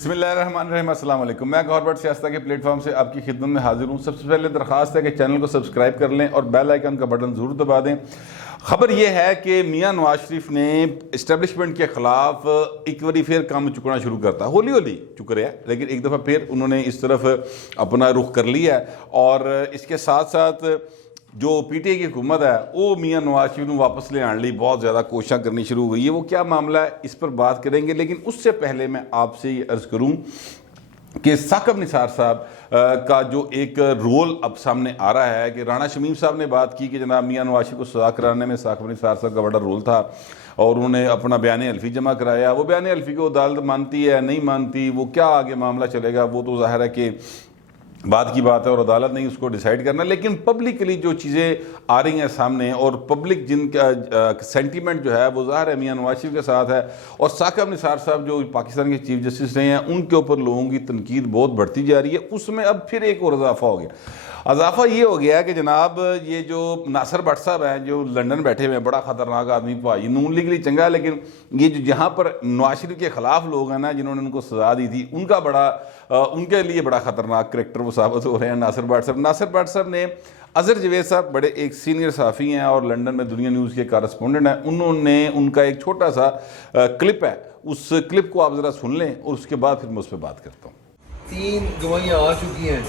بسم اللہ الرحمن الرحیم، السلام علیکم۔ میں گورنمنٹ سیاستہ کے پلیٹ فارم سے آپ کی خدمت میں حاضر ہوں۔ سب سے پہلے درخواست ہے کہ چینل کو سبسکرائب کر لیں اور بیل آئیکن کا بٹن ضرور دبا دیں۔ خبر یہ ہے کہ میاں نواز شریف نے اسٹیبلشمنٹ کے خلاف ایک باری پھر کام چکنا شروع کرتا، ہولی ہولی چک رہے ہیں، لیکن ایک دفعہ پھر انہوں نے اس طرف اپنا رخ کر لیا ہے، اور اس کے ساتھ ساتھ جو پی ٹی آئی کی حکومت ہے وہ میاں نواز شریف نے واپس لے آنے لی بہت زیادہ کوششیں کرنی شروع ہوئی ہے۔ وہ کیا معاملہ ہے اس پر بات کریں گے، لیکن اس سے پہلے میں آپ سے یہ عرض کروں کہ ثاقب نثار صاحب کا جو ایک رول اب سامنے آ رہا ہے کہ رانا شمیم صاحب نے بات کی کہ جناب میاں نواز شریف کو سزا کرانے میں ثاقب نثار صاحب کا بڑا رول تھا، اور انہوں نے اپنا بیان حلفی جمع کرایا۔ وہ بیان حلفی کو عدالت مانتی ہے نہیں مانتی، وہ کیا آگے معاملہ چلے گا، وہ تو ظاہر ہے کہ بات کی بات ہے اور عدالت نہیں اس کو ڈیسائیڈ کرنا، لیکن پبلکلی جو چیزیں آ رہی ہیں سامنے اور پبلک جن کا سینٹیمنٹ جو ہے وہ ظاہر ہے میاں نواز شریف کے ساتھ ہے، اور ثاقب نثار صاحب جو پاکستان کے چیف جسٹس رہے ہیں ان کے اوپر لوگوں کی تنقید بہت بڑھتی جا رہی ہے۔ اس میں اب پھر ایک اور اضافہ ہو گیا۔ اضافہ یہ ہو گیا کہ جناب یہ جو ناصر بٹ صاحب ہیں جو لندن بیٹھے ہوئے ہیں، بڑا خطرناک آدمی، بھائی نون لیگ کے لیے چنگا ہے، لیکن یہ جو جہاں پر نواز شریف کے خلاف لوگ ہیں نا جنہوں نے ان کو سزا دی تھی، ان کے لیے بڑا خطرناک کریکٹر وہ ثابت ہو رہے ہیں ناصر بٹ صاحب۔ ناصر بٹ صاحب نے اظہر جاوید صاحب بڑے ایک سینئر صحافی ہیں اور لندن میں دنیا نیوز کے کارسپونڈنٹ ہیں، انہوں نے ان کا ایک چھوٹا سا کلپ ہے، اس کلپ کو آپ ذرا سن لیں اور اس کے بعد پھر میں اس پہ بات کرتا ہوں۔ 3 گواہیاں آ چکی ہیں،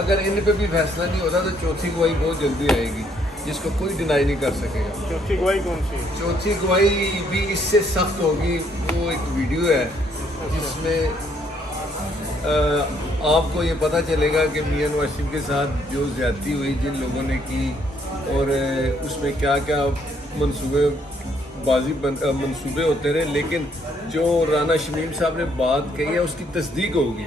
اگر ان پہ بھی فیصلہ نہیں ہوتا تو چوتھی گواہی بہت جلدی آئے گی جس کو کوئی ڈینائی نہیں کر سکے گا۔ چوتھی گواہی کون سی؟ چوتھی گواہی بھی اس سے سخت ہوگی۔ وہ ایک ویڈیو ہے جس میں آپ کو یہ پتہ چلے گا کہ میاں نواز شریف کے ساتھ جو زیادتی ہوئی جن لوگوں نے کی، اور اس میں کیا کیا منصوبے ہوتے رہے، لیکن جو رانا شمیم صاحب نے بات کہی ہے اس کی تصدیق ہوگی۔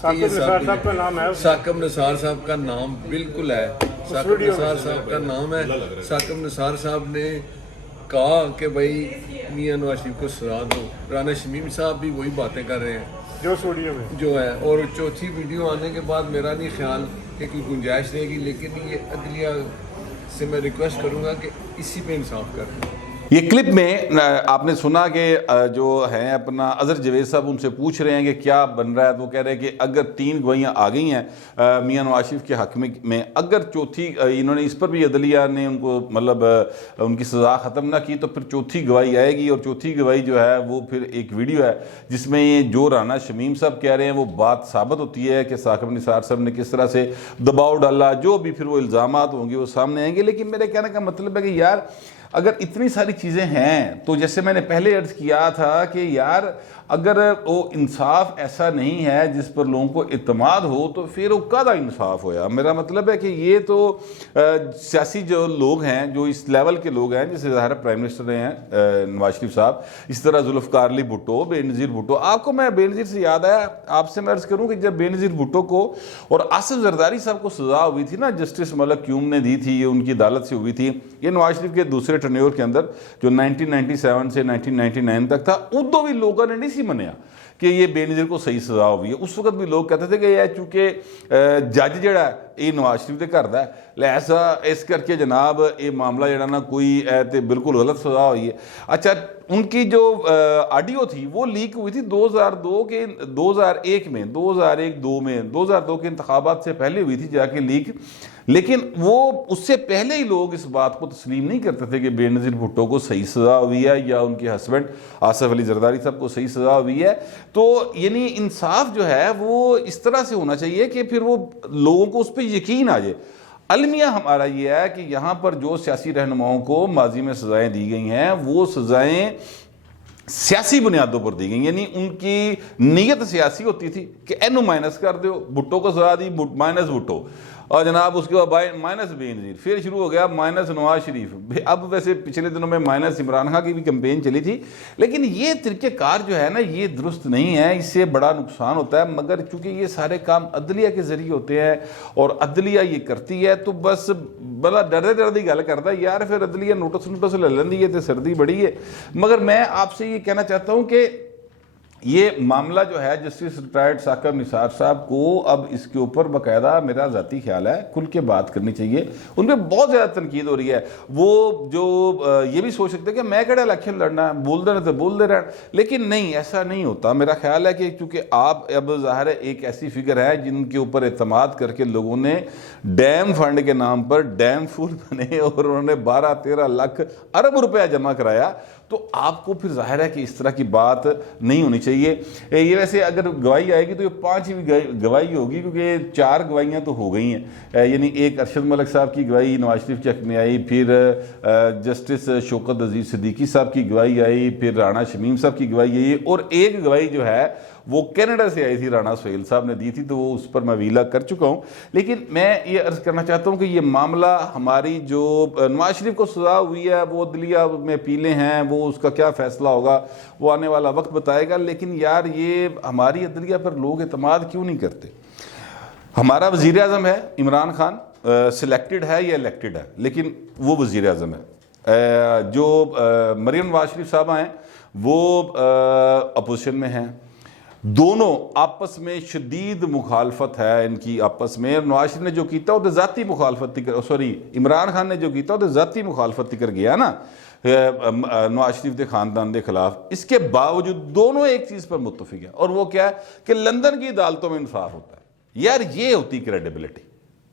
ثاقب نثار صاحب کا نام ہے؟ ثاقب نثار صاحب کا نام بالکل ہے، ثاقب نثار صاحب کا نام ہے۔ ثاقب نثار صاحب نے کہا کہ بھائی میاں نواز شریف کو سزا دو۔ رانا شمیم صاحب بھی وہی باتیں کر رہے ہیں جو اسٹوڈیو میں جو ہے، اور چوتھی ویڈیو آنے کے بعد میرا نہیں خیال کہ کوئی گنجائش رہے گی، لیکن یہ عدلیہ سے میں ریکویسٹ کروں گا کہ اسی پہ انصاف کریں۔ یہ کلپ میں آپ نے سنا کہ جو ہیں اپنا اظہر جاوید صاحب ان سے پوچھ رہے ہیں کہ کیا بن رہا ہے، تو وہ کہہ رہے ہیں کہ اگر 3 گواہیاں آ گئی ہیں میاں نواز شریف کے حق میں، اگر چوتھی انہوں نے اس پر بھی عدلیہ نے ان کو مطلب ان کی سزا ختم نہ کی تو پھر چوتھی گواہی آئے گی، اور چوتھی گواہی جو ہے وہ پھر ایک ویڈیو ہے جس میں جو رانا شمیم صاحب کہہ رہے ہیں وہ بات ثابت ہوتی ہے کہ ثاقب نثار صاحب نے کس طرح سے دباؤ ڈالا، جو بھی پھر وہ الزامات ہوں گے وہ سامنے آئیں گے۔ لیکن میرے کہنے کا مطلب ہے کہ یار اگر اتنی ساری چیزیں ہیں تو جیسے میں نے پہلے عرض کیا تھا کہ یار اگر وہ انصاف ایسا نہیں ہے جس پر لوگوں کو اعتماد ہو تو پھر وہ کہاں انصاف ہویا۔ میرا مطلب ہے کہ یہ تو سیاسی جو لوگ ہیں جو اس لیول کے لوگ ہیں، جیسے ظاہر پرائم منسٹر رہے ہیں نواز شریف صاحب، اس طرح ذوالفقار علی بھٹو، بے نظیر بھٹو۔ آپ کو میں بے نظیر سے یاد آیا، آپ سے میں عرض کروں کہ جب بے نظیر بھٹو کو اور آصف زرداری صاحب کو سزا ہوئی تھی نا، جسٹس ملک کیوم نے دی تھی، یہ ان کی عدالت سے ہوئی تھی، یہ نواز شریف کے دوسرے ٹرنیور کے اندر جو 1997 سے 1999 تک تھا، ادو بھی لوگوں نے نہیں سی منیا کہ یہ بے نظیر کو صحیح سزا ہوئی ہے۔ اس وقت بھی لوگ کہتے تھے کہ یہ چونکہ جج جڑا ہے یہ نواز شریف دے گھر دا ہے، لہذا اس کر کے جناب یہ معاملہ جڑا نا کوئی تے بالکل غلط سزا ہوئی ہے۔ اچھا، ان کی جو آڈیو تھی وہ لیک ہوئی تھی 2001 میں 2002 کے انتخابات سے پہلے ہوئی تھی جا کے لیک، لیکن وہ اس سے پہلے ہی لوگ اس بات کو تسلیم نہیں کرتے تھے کہ بے نظیر بھٹو کو صحیح سزا ہوئی ہے یا ان کے ہسبینڈ آصف علی زرداری صاحب کو صحیح سزا ہوئی ہے۔ تو یعنی انصاف جو ہے وہ اس طرح سے ہونا چاہیے کہ پھر وہ لوگوں کو اس پہ یقین آ جائے۔ المیہ ہمارا یہ ہے کہ یہاں پر جو سیاسی رہنماؤں کو ماضی میں سزائیں دی گئی ہیں وہ سزائیں سیاسی بنیادوں پر دی گئی، یعنی ان کی نیت سیاسی ہوتی تھی کہ اینو مائنس کر دیو، بھٹو کو سزا دی مائنس بھٹو، اور جناب اس کے بعد مائنس بے نظیر، پھر شروع ہو گیا مائنس نواز شریف۔ اب ویسے پچھلے دنوں میں مائنس عمران خان کی بھی کمپین چلی تھی، لیکن یہ طریقہ کار جو ہے نا یہ درست نہیں ہے، اس سے بڑا نقصان ہوتا ہے۔ مگر چونکہ یہ سارے کام عدلیہ کے ذریعے ہوتے ہیں اور عدلیہ یہ کرتی ہے تو بس بڑا ڈردی گل کرتا ہے یار، پھر عدلیہ نوٹس لے لیندی ہے تو سردی بڑی ہے۔ مگر میں آپ سے یہ کہنا چاہتا ہوں کہ یہ معاملہ جو ہے جسٹس ریٹائرڈ ثاقب نثار صاحب کو اب اس کے اوپر باقاعدہ میرا ذاتی خیال ہے کھل کے بات کرنی چاہیے. ان پہ بہت زیادہ تنقید ہو رہی ہے. وہ جو یہ بھی سوچ سکتے ہیں کہ میں کہڑا الیکشن لڑنا ہے, بول دے رہے تو بول دے رہے, لیکن نہیں, ایسا نہیں ہوتا. میرا خیال ہے کہ چونکہ آپ اب ظاہر ہے ایک ایسی فگر ہے جن کے اوپر اعتماد کر کے لوگوں نے ڈیم فنڈ کے نام پر ڈیم فول بنے اور انہوں نے 12-13 لاکھ ارب روپیہ جمع کرایا, تو آپ کو پھر ظاہر ہے کہ اس طرح کی بات نہیں ہونی چاہیے. یہ ویسے اگر گواہی آئے گی تو یہ 5 گواہی ہوگی, کیونکہ 4 گواہیاں تو ہو گئی ہیں. یعنی ایک ارشد ملک صاحب کی گواہی نواز شریف کے حق میں آئی, پھر جسٹس شوکت عزیز صدیقی صاحب کی گواہی آئی, پھر رانا شمیم صاحب کی گواہی آئی, اور ایک گواہی جو ہے وہ کینیڈا سے آئی تھی, رانا سہیل صاحب نے دی تھی, تو وہ اس پر میں ویلا کر چکا ہوں. لیکن میں یہ عرض کرنا چاہتا ہوں کہ یہ معاملہ ہماری جو نواز شریف کو سزا ہوئی ہے وہ عدلیہ میں اپیلیں ہیں, وہ اس کا کیا فیصلہ ہوگا وہ آنے والا وقت بتائے گا. لیکن یار یہ ہماری عدلیہ پر لوگ اعتماد کیوں نہیں کرتے؟ ہمارا وزیر اعظم ہے عمران خان, سلیکٹڈ ہے یا الیکٹڈ ہے, لیکن وہ وزیر اعظم ہے. جو مریم نواز شریف صاحبہ ہیں وہ اپوزیشن میں ہیں. دونوں آپس میں شدید مخالفت ہے ان کی آپس میں. نواز شریف نے جو کیتا وہ ذاتی مخالفت عمران خان نے جو کیتا وہ ذاتی مخالفت کر گیا نا نواز شریف دے خاندان دے خلاف. اس کے باوجود دونوں ایک چیز پر متفق ہیں, اور وہ کیا ہے کہ لندن کی عدالتوں میں انصاف ہوتا ہے. یار یہ ہوتی کریڈیبلٹی.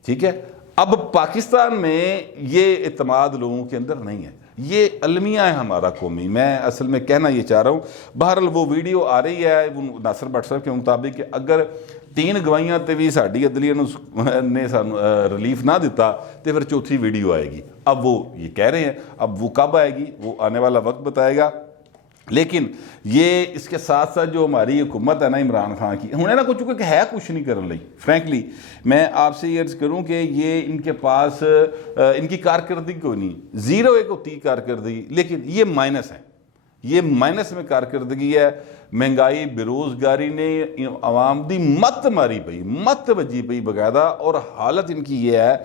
ٹھیک ہے, اب پاکستان میں یہ اعتماد لوگوں کے اندر نہیں ہے. یہ المیہ ہے ہمارا قومی. میں اصل میں کہنا یہ چاہ رہا ہوں. بہرحال وہ ویڈیو آ رہی ہے ناصر بٹ صاحب کے مطابق کہ اگر 3 گواہیاں تے بھی ساڈی عدلیہ نے ریلیف نہ دیتا تو پھر 4تھی ویڈیو آئے گی. اب وہ یہ کہہ رہے ہیں, اب وہ کب آئے گی وہ آنے والا وقت بتائے گا. لیکن یہ اس کے ساتھ ساتھ جو ہماری حکومت ہے نا عمران خان کی, ہوں نا کچھ چکے کہ ہے کچھ نہیں کر رہی. فرینکلی میں آپ سے یہ عرض کروں کہ یہ ان کے پاس ان کی کارکردگی کوئی نہیں, 0 ایک ہوتی کارکردگی, لیکن یہ مائنس ہے. یہ مائنس میں کارکردگی ہے. مہنگائی بے روزگاری نے عوام دی مت ماری پئی, مت بجی پئی باقاعدہ. اور حالت ان کی یہ ہے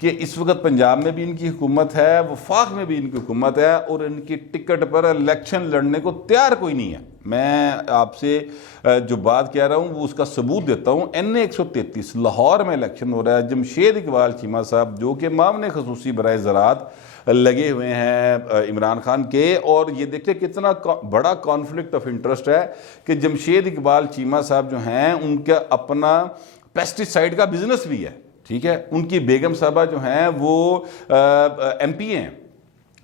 کہ اس وقت پنجاب میں بھی ان کی حکومت ہے, وفاق میں بھی ان کی حکومت ہے, اور ان کی ٹکٹ پر الیکشن لڑنے کو تیار کوئی نہیں ہے. میں آپ سے جو بات کہہ رہا ہوں وہ اس کا ثبوت دیتا ہوں. NA 133 لاہور میں الیکشن ہو رہا ہے. جمشید اقبال چیمہ صاحب جو کہ معاون خصوصی برائے زراعت لگے ہوئے ہیں عمران خان کے, اور یہ دیکھیں کتنا بڑا کانفلکٹ آف انٹرسٹ ہے کہ جمشید اقبال چیمہ صاحب جو ہیں ان کا اپنا پیسٹیسائیڈ کا بزنس بھی ہے. ٹھیک ہے, ان کی بیگم صاحبہ جو ہیں وہ MP ہیں,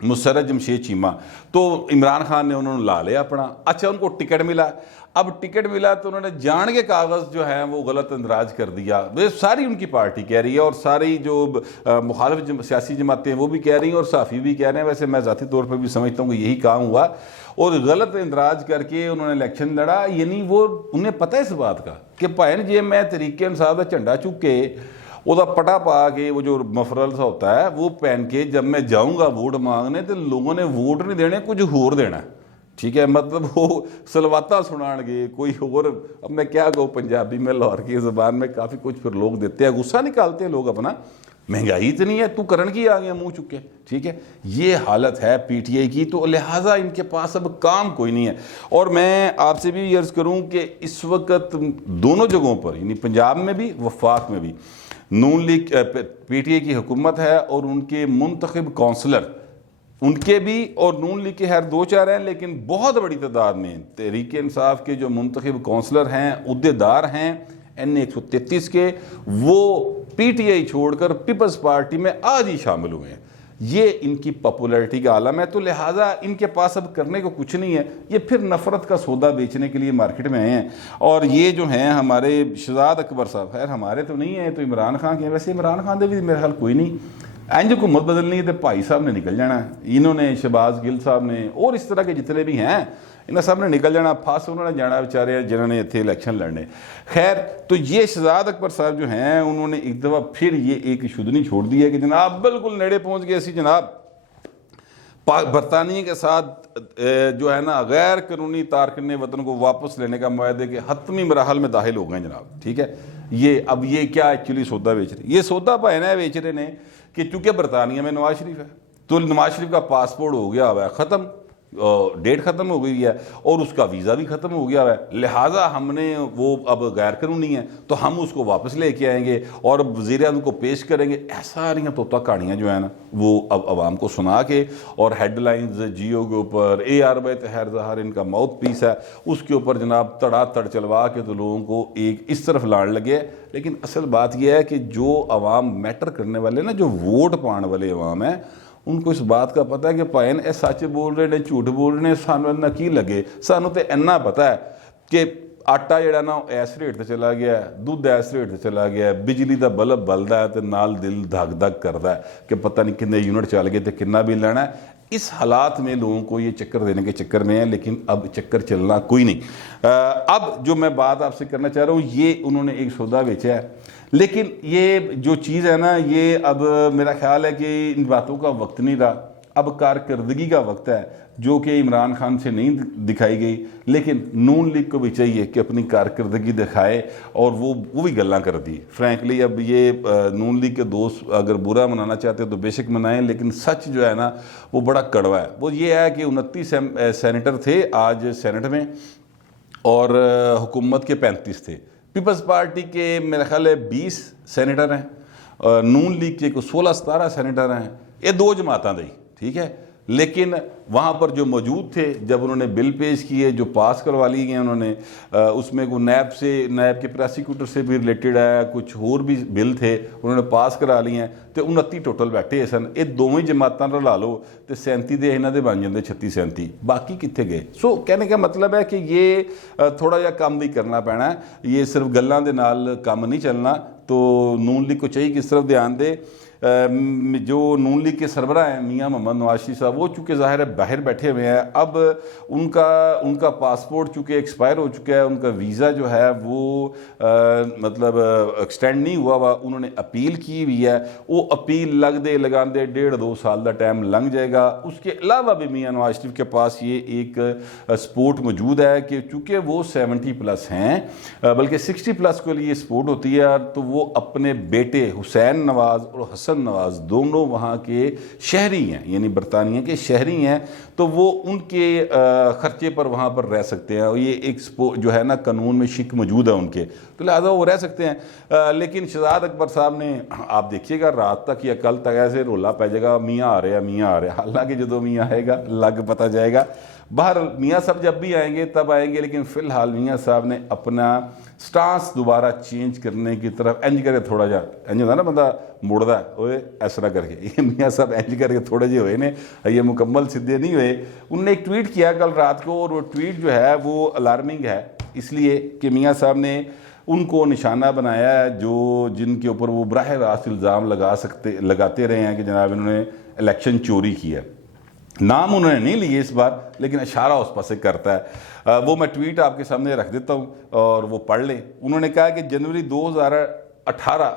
مسرت جمشید چیمہ. تو عمران خان نے انہوں نے لا لیا اپنا. اچھا, ان کو ٹکٹ ملا. اب ٹکٹ ملا تو انہوں نے جان کے کاغذ جو ہیں وہ غلط اندراج کر دیا. ساری ان کی پارٹی کہہ رہی ہے, اور ساری جو مخالف سیاسی جماعتیں ہیں وہ بھی کہہ رہی ہیں, اور صحافی بھی کہہ رہے ہیں. ویسے میں ذاتی طور پر بھی سمجھتا ہوں کہ یہی کام ہوا, اور غلط اندراج کر کے انہوں نے الیکشن لڑا. یعنی وہ انہیں پتہ ہے اس بات کا کہ بھائین جی میں تحریک انصاف کا جھنڈا چک کے وہ پٹا پا کے وہ جو مفرل سا ہوتا ہے وہ پہن کے جب میں جاؤں گا ووٹ مانگنے تو لوگوں نے ووٹ نہیں دینے, کچھ ہور دینا. ٹھیک ہے, مطلب وہ سلواتا سنان گے کوئی اور. اب میں کیا کہوں, پنجابی میں لاہور کی زبان میں کافی کچھ پھر لوگ دیتے ہیں, غصہ نکالتے ہیں لوگ اپنا. مہنگائی اتنی ہے, تو کرن کی آ گیا منہ چکے. ٹھیک ہے, یہ حالت ہے PTI کی. تو لہٰذا ان کے پاس اب کام کوئی نہیں ہے. اور میں آپ سے بھی عرض کروں کہ اس وقت دونوں جگہوں پر, یعنی پنجاب میں بھی وفاق میں بھی, نون لیگ PTI کی حکومت ہے, اور ان کے منتخب کونسلر ان کے بھی, اور نون لیگ کے 2-4 ہیں, لیکن بہت بڑی تعداد میں تحریک انصاف کے جو منتخب کونسلر ہیں, عہدیدار ہیں NA 133 کے, وہ PTI چھوڑ کر پیپلز پارٹی میں آج ہی شامل ہوئے ہیں. یہ ان کی پاپولیرٹی کا عالم ہے. تو لہٰذا ان کے پاس اب کرنے کو کچھ نہیں ہے. یہ پھر نفرت کا سودا بیچنے کے لیے مارکیٹ میں آئے ہیں. اور یہ جو ہیں ہمارے شہزاد اکبر صاحب, خیر ہمارے تو نہیں ہیں, تو عمران خان کے. ویسے عمران خان دے بھی میرے خیال کوئی نہیں, اینج حکومت بدلنی ہے تو بھائی صاحب نے نکل جانا ہے. انہوں نے, شہباز گل صاحب نے, اور اس طرح کے جتنے بھی ہیں, انہوں سب نے نکل جانا. پھاس انہوں نے جانا بیچارے جنہوں نے اتنے الیکشن لڑنے. خیر, تو یہ شہزاد اکبر صاحب جو ہیں انہوں نے ایک دفعہ پھر یہ ایک شدنی چھوڑ دی ہے کہ جناب بالکل نیڑے پہنچ گئے. اسی جناب برطانیہ کے ساتھ جو ہے نا غیر قانونی تارکین وطن کو واپس لینے کا معاہدے کے حتمی مراحل میں داخل ہو گئے جناب. ٹھیک ہے, یہ اب یہ کیا ایکچولی سودا بیچ رہے, یہ سودا پہنا بیچ رہے نے کہ چونکہ برطانیہ میں نواز شریف ہے تو نواز شریف کا پاسپورٹ ہو گیا ہوا ہے ختم. ڈیٹ ختم ہو گئی ہے اور اس کا ویزا بھی ختم ہو گیا ہے، لہٰذا ہم نے وہ اب غیر قانونی ہے تو ہم اس کو واپس لے کے آئیں گے اور وزیر اعظم کو پیش کریں گے۔ ساریاں طوطا کہانیاں جو ہیں نا وہ اب عوام کو سنا کے، اور ہیڈ لائنز جیو کے اوپر AR طاہر ظاہر ان کا ماؤتھ پیس ہے، اس کے اوپر جناب تڑا تڑ چلوا کے تو لوگوں کو ایک اس طرف لاڑ لگے۔ لیکن اصل بات یہ ہے کہ جو عوام میٹر کرنے والے نا، جو ووٹ پان والے عوام ہیں، ان کو اس بات کا پتہ ہے کہ پائن اے سچ بول رہے نے جھوٹ بول رہے ہیں، سانو اتنا کی لگے، سانو تے اتنا پتہ ہے کہ آٹا جڑا نا ایس ریٹ تے چلا گیا ہے، دودھ ایس ریٹ تے چلا گیا ہے، بجلی دا بلب بلدا ہے تے نال دل دھک دھک کردا ہے کہ پتہ نہیں کتنے یونٹ چل گئے تے کتنا بل لینا ہے۔ اس حالات میں لوگوں کو یہ چکر دینے کے چکر میں ہے، لیکن اب چکر چلنا کوئی نہیں۔ اب جو میں بات آپ سے کرنا چاہ رہا ہوں، یہ انہوں نے ایک سودا بیچا ہے، لیکن یہ جو چیز ہے نا، یہ اب میرا خیال ہے کہ ان باتوں کا وقت نہیں رہا، اب کارکردگی کا وقت ہے، جو کہ عمران خان سے نہیں دکھائی گئی، لیکن نون لیگ کو بھی چاہیے کہ اپنی کارکردگی دکھائے، اور وہ بھی گلاں کر دی۔ فرینکلی اب یہ نون لیگ کے دوست اگر برا منانا چاہتے ہیں تو بے شک منائیں، لیکن سچ جو ہے نا وہ بڑا کڑوا ہے۔ وہ یہ ہے کہ 29 سینیٹر تھے آج سینٹ میں، اور حکومت کے 35 تھے۔ پیپلز پارٹی کے میرے خیال ہے 20 سینیٹر ہیں، نون لیگ کے 16-17 سینیٹر ہیں، یہ 2 جماعتاں دی، ٹھیک ہے۔ لیکن وہاں پر جو موجود تھے، جب انہوں نے بل پیش کیے جو پاس کروا لی گئے انہوں نے، اس میں کوئی نیب کے پراسیکیوٹر سے بھی ریلیٹڈ ہے، کچھ اور بھی بل تھے انہوں نے پاس کرا لی ہیں، تو 29 ٹوٹل بیٹھے سن۔ یہ دونوں جماعتاں رلا لو تو 37 دے انہاں دے بن جاندے 36-37، باقی کتنے گئے؟ سو کہنے کا مطلب ہے کہ یہ تھوڑا جا کام بھی کرنا پینا ہے، یہ صرف گلاں دے نال کام نہیں چلنا۔ تو نون لیگ کو چاہیے کس طرف دھیان دے۔ جو نون لیگ کے سربراہ ہیں میاں محمد نواز شریف صاحب، وہ چونکہ ظاہر ہے باہر بیٹھے ہوئے ہیں، اب ان کا پاسپورٹ چونکہ ایکسپائر ہو چکا ہے، ان کا ویزا جو ہے وہ مطلب ایکسٹینڈ نہیں ہوا ہوا، انہوں نے اپیل کی ہوئی ہے، وہ اپیل لگاندے 1.5-2 سال دا ٹائم لنگ جائے گا۔ اس کے علاوہ بھی میاں نواز شریف کے پاس یہ ایک سپورٹ موجود ہے کہ چونکہ وہ 70+ ہیں، بلکہ 60+ کے لیے سپورٹ ہوتی ہے، تو وہ اپنے بیٹے حسین نواز اور حسن نواز دونوں وہاں کے شہری ہیں، یعنی برطانیہ کے شہری ہیں، تو وہ ان کے خرچے پر وہاں پر رہ سکتے ہیں، اور یہ ایک جو ہے نا قانون میں شک موجود ہے ان کے، تو لہٰذا وہ رہ سکتے ہیں۔ لیکن شہزاد اکبر صاحب نے، آپ دیکھیے گا رات تک یا کل تک ایسے رولا پہ جائے گا میاں آ رہے ہیں میاں آ رہے ہیں، حالانکہ جدو میاں آئے گا لگ پتہ جائے گا۔ باہر میاں صاحب جب بھی آئیں گے تب آئیں گے، لیکن فی الحال میاں صاحب نے اپنا سٹانس دوبارہ چینج کرنے کی طرف انج کرے تھوڑا جا، انج ہوتا نا بندہ موڑتا ہے اوے اس طرح کر کے، یہ میاں صاحب انج کر کے تھوڑے جے ہوئے نے، یہ مکمل سیدھے نہیں ہوئے۔ انہوں نے ایک ٹویٹ کیا کل رات کو، اور وہ ٹویٹ جو ہے وہ الارمنگ ہے، اس لیے کہ میاں صاحب نے ان کو نشانہ بنایا ہے جن کے اوپر وہ براہ راست الزام لگاتے رہے ہیں کہ جناب انہوں نے الیکشن چوری کی ہے۔ نام انہوں نے نہیں لیے اس بار، لیکن اشارہ اس پاس سے کرتا ہے۔ وہ میں ٹویٹ آپ کے سامنے رکھ دیتا ہوں اور وہ پڑھ لیں۔ انہوں نے کہا کہ جنوری 2018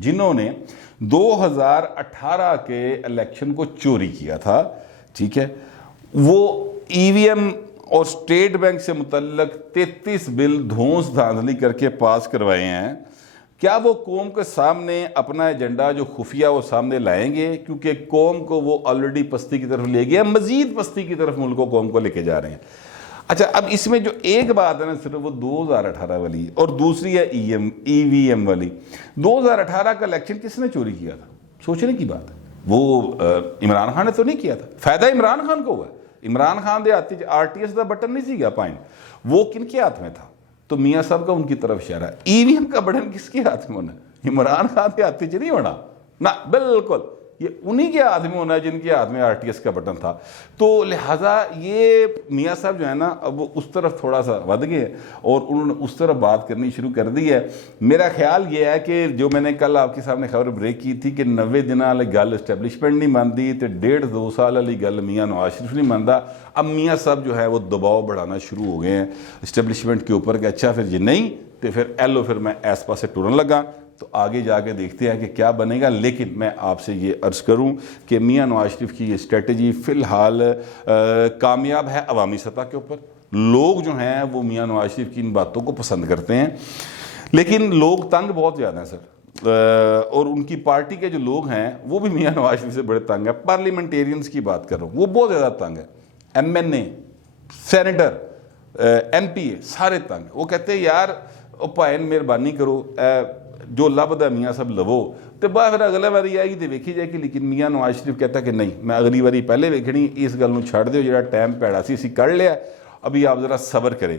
جنہوں نے 2018 کے الیکشن کو چوری کیا تھا، ٹھیک ہے، وہ EVM اور اسٹیٹ بینک سے متعلق 33 بل دھونس دھاندلی کر کے پاس کروائے ہیں، کیا وہ قوم کے سامنے اپنا ایجنڈا جو خفیہ وہ سامنے لائیں گے؟ کیونکہ قوم کو وہ آلریڈی پستی کی طرف لے گیا، مزید پستی کی طرف ملک و قوم کو لے کے جا رہے ہیں۔ اچھا، اب اس میں جو ایک بات ہے نا صرف وہ 2018 والی، اور دوسری ہے EVM والی۔ 2018 کا الیکشن کس نے چوری کیا تھا؟ سوچنے کی بات ہے، وہ عمران خان نے تو نہیں کیا تھا، فائدہ عمران خان کو ہوا ہے۔ عمران خان دے ہاتھ RTS کا بٹن نہیں سی گیا پائن، وہ کن کے ہاتھ میں تھا؟ تو میاں صاحب کا ان کی طرف اشارہ ہے۔ EVM کا بٹن کس کے ہاتھ میں ہونا ہے؟ عمران خان کے ہاتھ نہیں ہونا نا، بالکل یہ انہی کے ہاتھ میں ہونا ہے جن کے ہاتھ میں RTS کا بٹن تھا۔ تو لہٰذا یہ میاں صاحب جو ہے نا اب وہ اس طرف تھوڑا سا ود گئے اور انہوں نے اس طرف بات کرنی شروع کر دی ہے۔ میرا خیال یہ ہے کہ جو میں نے کل آپ کے سامنے خبر بریک کی تھی کہ 90 دن والی گل اسٹیبلشمنٹ نہیں مانتی تو 1.5-2 سال والی گل میاں نواز شریف نہیں مانتا، اب میاں صاحب جو ہے وہ دباؤ بڑھانا شروع ہو گئے ہیں اسٹیبلشمنٹ کے اوپر کہ اچھا پھر یہ نہیں تو پھر میں ایس پاس سے ٹورن لگا۔ تو آگے جا کے دیکھتے ہیں کہ کیا بنے گا، لیکن میں آپ سے یہ عرض کروں کہ میاں نواز شریف کی یہ اسٹریٹجی فی الحال کامیاب ہے عوامی سطح کے اوپر۔ لوگ جو ہیں وہ میاں نواز شریف کی ان باتوں کو پسند کرتے ہیں، لیکن لوگ تنگ بہت زیادہ ہیں سر، اور ان کی پارٹی کے جو لوگ ہیں وہ بھی میاں نواز شریف سے بڑے تنگ ہیں. پارلیمنٹیرینز کی بات کر رہا ہوں, وہ بہت زیادہ تنگ ہے. MNA, سینیٹر, MP سارے تنگ. وہ کہتے ہیں یار او بھائن مہربانی کرو, جو لبدا میاں سب لو تو بعد پھر اگلے باری آئے گی تو ویکھی جائے گی. لیکن میاں نواز شریف کہتا کہ نہیں, میں اگلی باری پہلے ویکھنی, اس گل نوں چھڑ دیو, جڑا ٹائم پیڑا سی اسی کر لیا, ابھی آپ ذرا صبر کرے.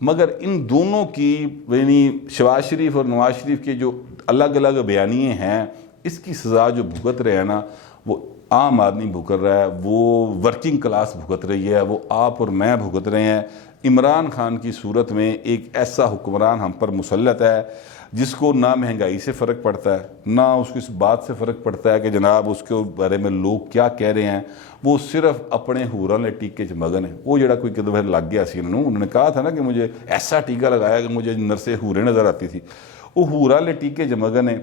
مگر ان دونوں کی یعنی شہباز شریف اور نواز شریف کے جو الگ الگ بیانیے ہیں, اس کی سزا جو بھگت رہے ہیں نا, وہ عام آدمی بھگت رہا ہے, وہ ورکنگ کلاس بھگت رہی ہے, وہ آپ اور میں بھگت رہے ہیں. عمران خان کی صورت میں ایک ایسا حکمران ہم پر مسلط ہے جس کو نہ مہنگائی سے فرق پڑتا ہے, نہ اس کو اس بات سے فرق پڑتا ہے کہ جناب اس کے بارے میں لوگ کیا کہہ رہے ہیں. وہ صرف اپنے حوراں لے ٹیکے چ مگن ہے. وہ جڑا کوئی کدو لگ گیا سی انہوں نے کہا تھا نا کہ مجھے ایسا ٹیکہ لگایا کہ مجھے نرسیں حوریں نظر آتی تھی. وہ حوراں لے ٹیکے چ مگن ہے,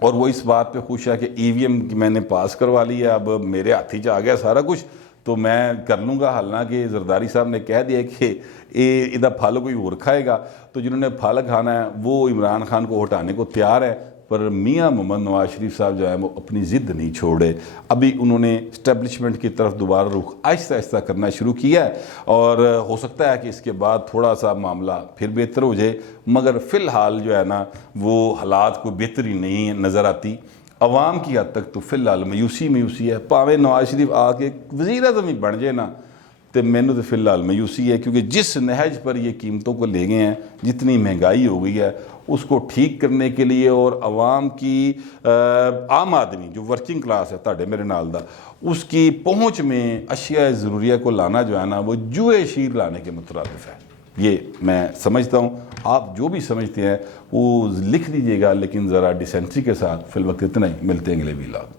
اور وہ اس بات پہ خوش ہے کہ EVM کی میں نے پاس کروا لی ہے, اب میرے ہاتھی چ آ گیا سارا کچھ تو میں کر لوں گا. حالانکہ زرداری صاحب نے کہہ دیا کہ یہ پھل کوئی اور کھائے گا, تو جنہوں نے پھل کھانا ہے وہ عمران خان کو ہٹانے کو تیار ہے. پر میاں محمد نواز شریف صاحب جو ہے وہ اپنی ضد نہیں چھوڑے. ابھی انہوں نے اسٹیبلشمنٹ کی طرف دوبارہ رخ آہستہ آہستہ کرنا شروع کیا ہے, اور ہو سکتا ہے کہ اس کے بعد تھوڑا سا معاملہ پھر بہتر ہو جائے. مگر فی الحال جو ہے نا وہ حالات کو بہتری نہیں نظر آتی. عوام کی حد تک تو فی الحال مایوسی ہے. پاویں نواز شریف آ کے وزیر اعظم ہی بن جائے نا, تو مینوں تو فی الحال مایوسی ہے, کیونکہ جس نہج پر یہ قیمتوں کو لے گئے ہیں, جتنی مہنگائی ہو گئی ہے, اس کو ٹھیک کرنے کے لیے اور عوام کی عام آدمی جو ورکنگ کلاس ہے تاڑے میرے نال دا, اس کی پہنچ میں اشیاء ضروریہ کو لانا جو ہے نا وہ جوئے شیر لانے کے مترادف ہے. یہ میں سمجھتا ہوں. آپ جو بھی سمجھتے ہیں وہ لکھ دیجئے گا, لیکن ذرا ڈیسنسی کے ساتھ. فی الوقت اتنا ہی, ملتے ہیں اگلے ویلاگ.